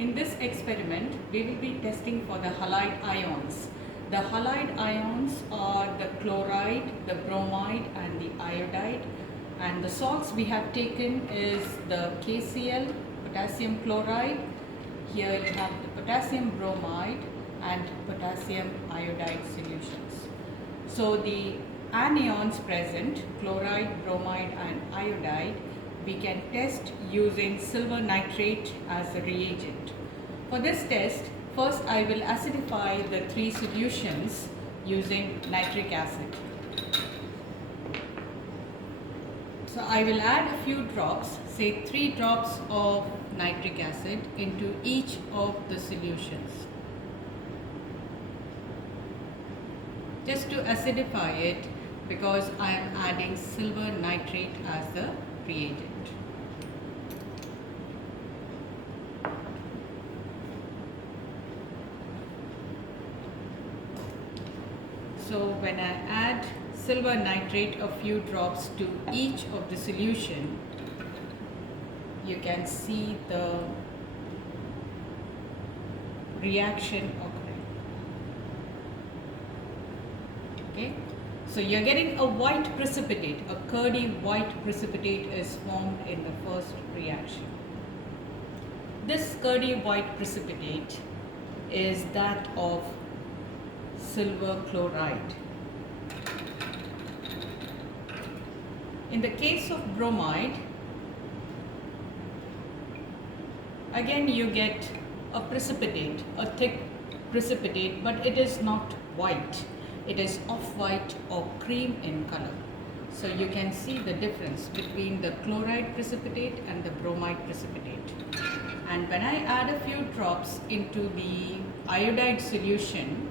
In this experiment, we will be testing for the halide ions. The halide ions are the chloride, the bromide and the iodide. And the salts we have taken is the KCl, potassium chloride. Here you have the potassium bromide and potassium iodide solutions. So the anions present, chloride, bromide and iodide, we can test using silver nitrate as a reagent. For this test, first I will acidify the three solutions using nitric acid. So I will add a few drops, say 3 drops of nitric acid into each of the solutions, just to acidify it, because I am adding silver nitrate as the reagent. So when I add silver nitrate a few drops to each of the solution, you can see the reaction occurring. Okay, so you're getting a white precipitate, a curdy white precipitate is formed in the first reaction. This curdy white precipitate is that of silver chloride. In the case of bromide, again you get a precipitate, a thick precipitate, but it is not white. It is off-white or cream in color. So you can see the difference between the chloride precipitate and the bromide precipitate. And when I add a few drops into the iodide solution,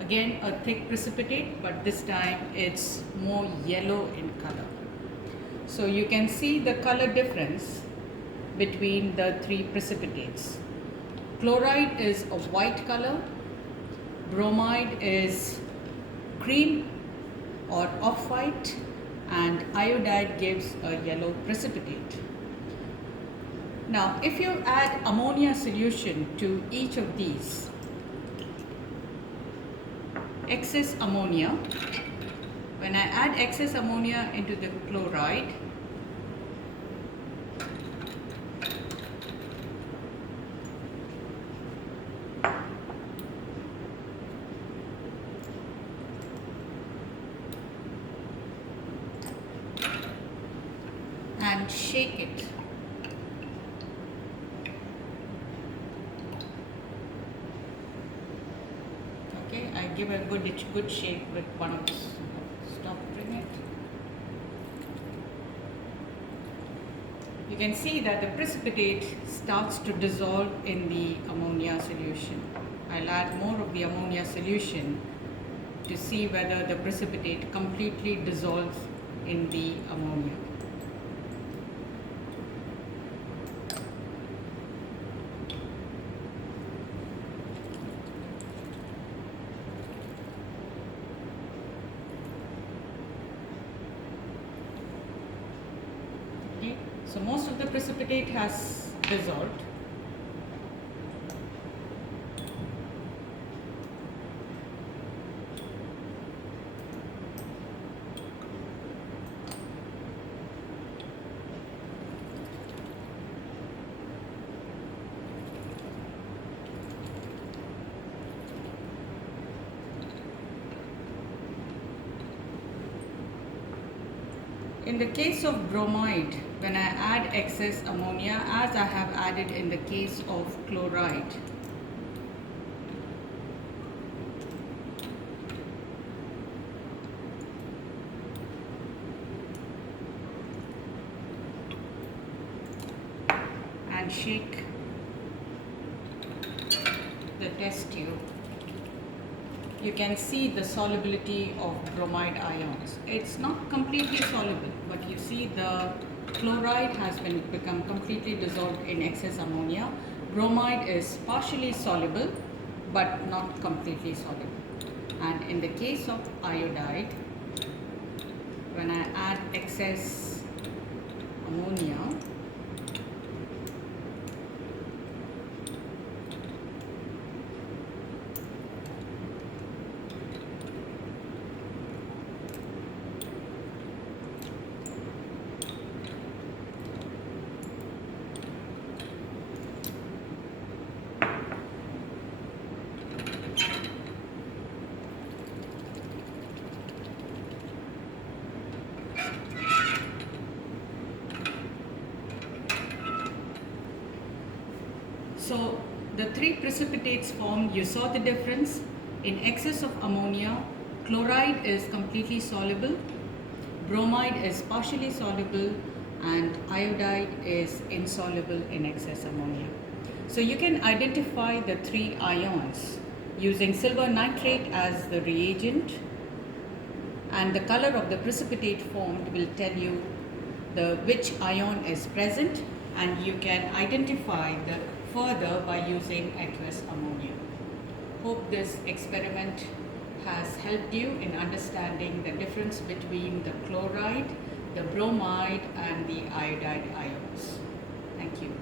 again a thick precipitate, but this time it's more yellow in color. So you can see the color difference between the three precipitates. Chloride is a white color, bromide is cream or off-white, and iodide gives a yellow precipitate. Now if you add ammonia solution to each of these, excess ammonia, when I add excess ammonia into the chloride, and shake it, okay, I give a good shake with one of this. Stop doing it. You can see that the precipitate starts to dissolve in the ammonia solution. I'll add more of the ammonia solution to see whether the precipitate completely dissolves in the ammonia. So most of the precipitate has dissolved. In the case of bromide, when I add excess ammonia, as I have added in the case of chloride, and shake the test tube, you can see the solubility of bromide ions. It's not completely soluble, but you see the chloride has become completely dissolved in excess ammonia. Bromide is partially soluble, but not completely soluble. And in the case of iodide, when I add excess ammonia. So the three precipitates formed, you saw the difference. In excess of ammonia, chloride is completely soluble, bromide is partially soluble, and iodide is insoluble in excess ammonia. So you can identify the three ions using silver nitrate as the reagent, and the color of the precipitate formed will tell you which ion is present, and you can identify the further by using aqueous ammonia. Hope this experiment has helped you in understanding the difference between the chloride, the bromide and the iodide ions. Thank you.